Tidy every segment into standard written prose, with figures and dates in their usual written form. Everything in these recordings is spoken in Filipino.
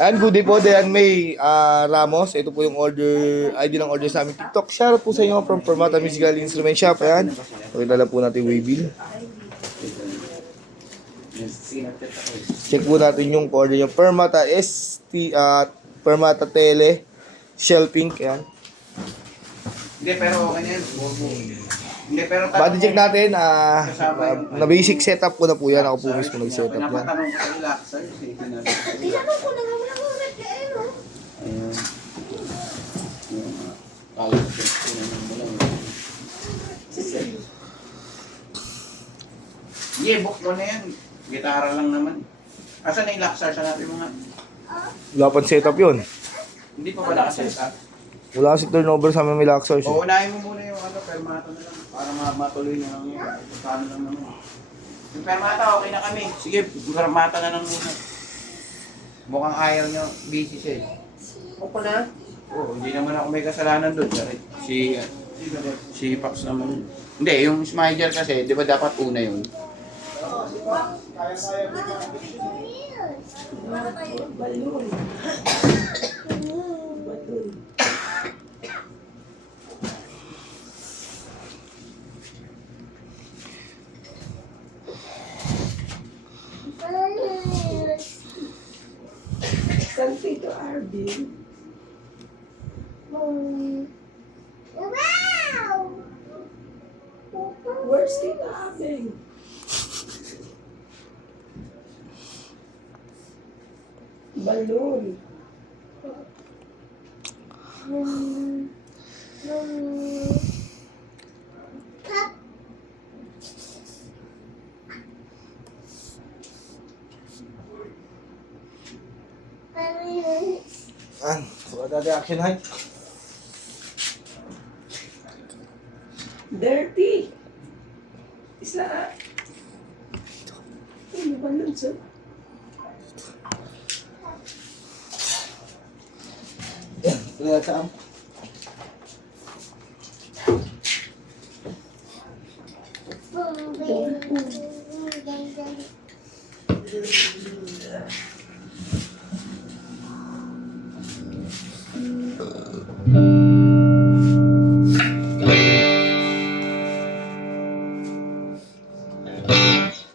And good day po, Dayan May Ramos. Ito po yung ID ng order sa aming TikTok. Shoutout po sa inyo from Permata Musical Instrument Shop. Ayan. Pakita lang po natin yung waybill. Check po natin yung order yung Permata Permata Tele Shell Pink. Ayan. Hindi, pero okay na yan. Hindi, pero Body check natin. Na basic setup ko na po yan. Ako po mismo nag-setup yan. Pinapatanong ko sa relaxer. Tinanong ko na nga wala mo red ka eh, no? Ayun. Kalat ko. Tinanong mo lang. Yeah, book mo na yan. Gitara lang naman. Asan na yung laxar sa natin mga? Wala pang setup yun. Hindi pa pala ka-set up. Wala kasi turnover sa aming relaxers. O, unahin mo muna yung permata na lang. Para matuloy na lang yun. Paano lang naman. Yung permata, okay na kami. Sige, permata na lang muna. Mukhang ayaw nyo. Busy siya eh. Ako na? Oo, hindi naman ako may kasalanan doon. Si Paps naman. Hindi, yung Smiler kasi, di ba dapat una yun? Balloon. San Tito Arvin? Where's Tito Arvin? Balloon. So, dati action height. Dirty. Isa. Ano balloon sir? Kaya saan?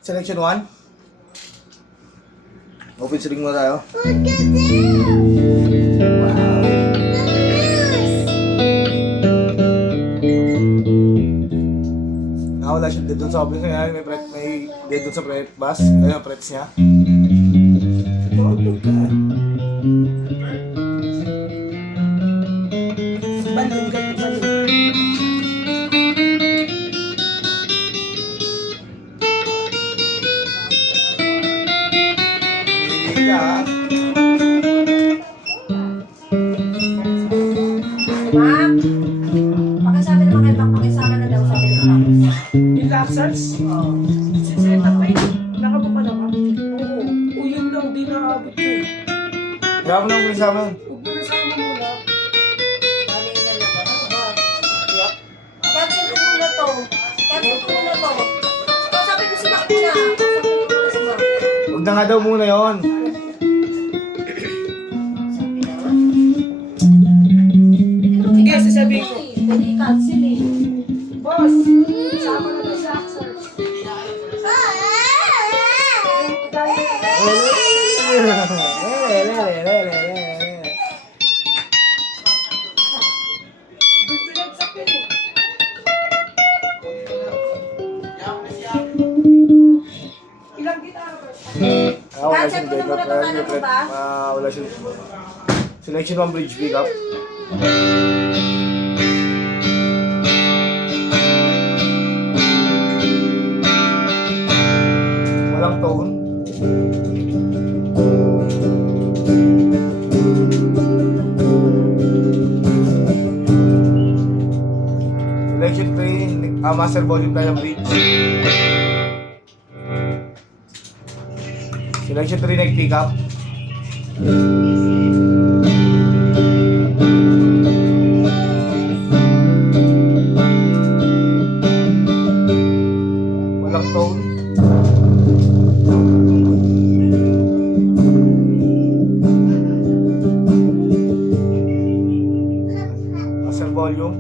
Selection 1. Open string muna tayo. Wala siya dead doon sa open string. May dead doon sa fret bass. Ayun, frets niya. Balloon ka, balloon. Hindi ka. Ma'am, pakisabi naman kay Mac, pakisama na daw sabi ni Mac. Yung Laxers? Oo. Siset up ay nakabuka na ka? Oo. O yun lang, di naabot yun. Kaya mo nang kulit sa amin. Huwag mo nasama muna. Bali na lang ba? Yup. Cancel ko muna to. Cancel ko muna to. Kausapin ko si Mac muna. Kausapin ko muna si Mac. Huwag na nga daw muna yon. Sabi na. Sige, sasabihin ko. Pwede i-cancel eh. Boss, sama na tayo sa Laxers. Bigbilag sa pin. Ilang gitara ba? Cancel ko na muna to, ano mo ba? Wala siya. Selection 1 bridge pickup. Walang tone. Selection 3, master volume tayo ng bridge. Selection 3, neck pickup. Walang tone. volume.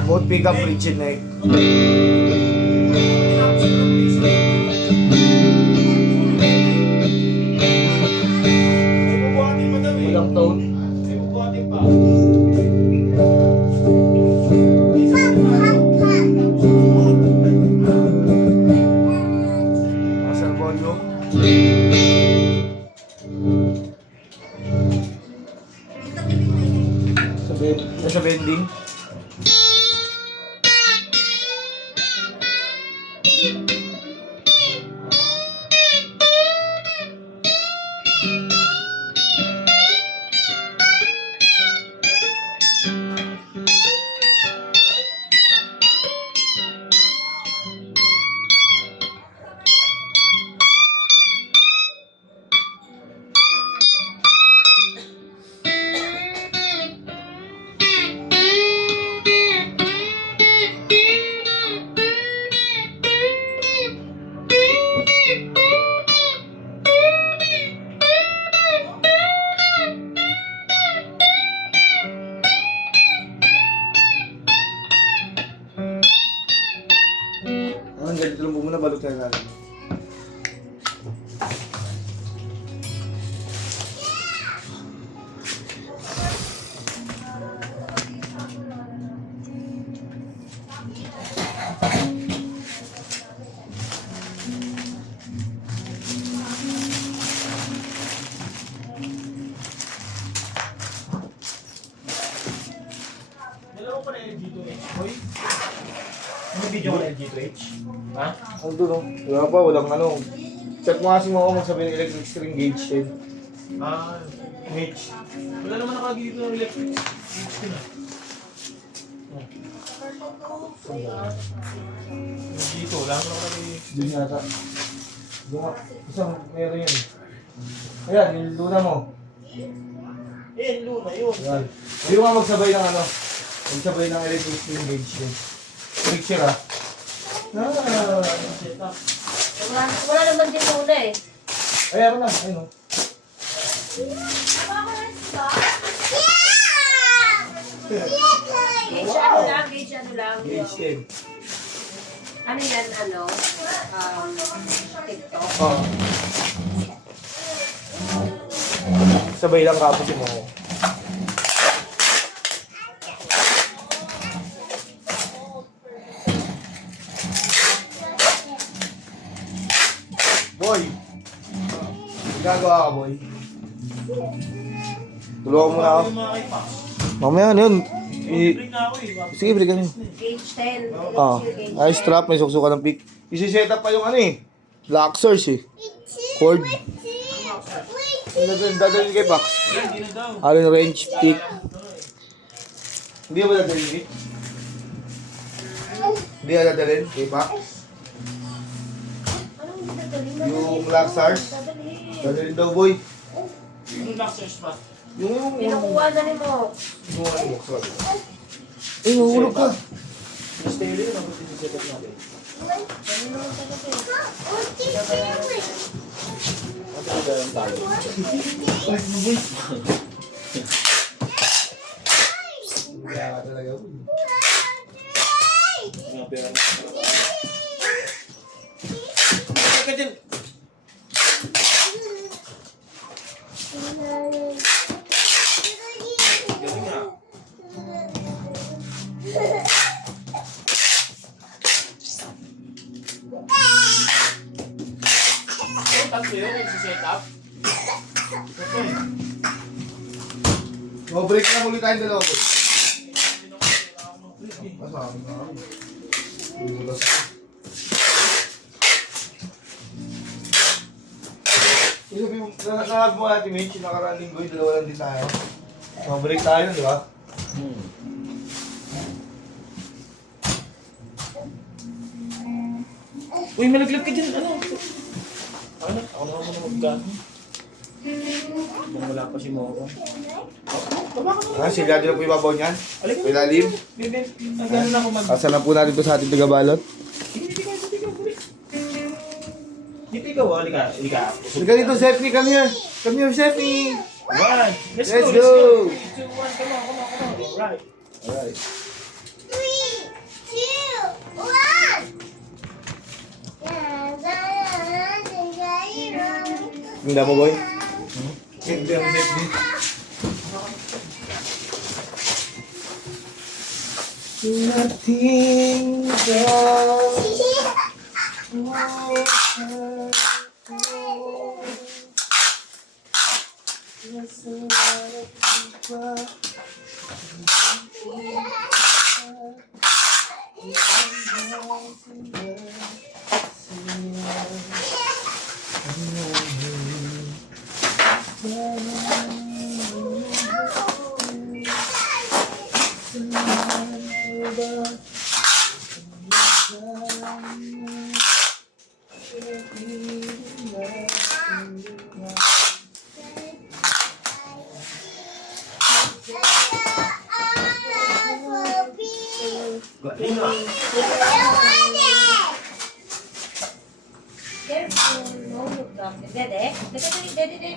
Remote pickup, rigid neck. Walang tone. Master volume. Sa bending. Ganito lang po muna, balot tayo natin. Dalawa ko na LG2H, boy. May video ko na LG2H? Ha? Ano doon, wala pa, walang ano. Check mo kasi mo ako magsabi ng electric string gauge din. Ah, H. Wala naman nakagigit dito ng electric. H ko na. LG2, wala naman nakagigit. Doon yata. Doon nga, isang meron yun. Ayan, yung luna mo. Eh, Luna yun. Ayan. Hindi mo nga magsabay ng ano. Magsabay ng electric string gauge din. Picture ah. Set up. Wala naman din muna eh. Ay, ano na, ayun o. Gauge ano lang, gauge ano lang. Gauge din. Ano yan, ano? TikTok. Oo. Sabay lang kapos mo. Boy! Gagawa ka, boy. Tulungan mo na ako. Yung mga kay Pax. Mamaya na yun. Break na ako eh. Sige, balikan mo. Gauge 10. Ah, ay strap, may suksukan ng pick. Isi-set up pa yung ano eh. Locksers eh. Cord. Dadalhin kay Pax. Hindi na daw. Allen wrench, pick. Hindi ba dadalhin eh? Hindi na dadalhin kay Pax. Anong dadalhin? Yung Locksers. Dadalhin daw, boy. Yung Luxers pa. Yung Pinukuha na ni mo. yung ano, sorry. Eh, mahulog ka. Mas tayo yun, ang set up natin. Ano naman talaga eh. Ate ko dahil ang tayo. Kaya ka talaga. Mga pera na. Teka dyan. Galing nga. Tatlo yun, yung set up. No, break na muli tayong dalawa, boy. Masabi na ako. Bubulas ako. Isabi mo, nanakag mo natin, Mitch, yung nakaraan linggo, yung dalawa lang din tayo. No, break tayo, di ba? Uy, malaglag ka dyan, ano? Ako naman muna magkano. Kung wala pa si Moko. Ah, silyado na po yung babaw niyan. Alin mo? May lalim. Nagano na ako mag... Asa na po natin to sa ating tagabalot. Dito ikaw, halika. Halika dito, Stephanie, come here. Come here, Stephanie. Alright, let's Let's go. go. 3, 2, 1, come on. Alright. Alright. 3, 2, 1. Hindi mo, boy? Nothing Careful, mahulog ka. Dede? Dede.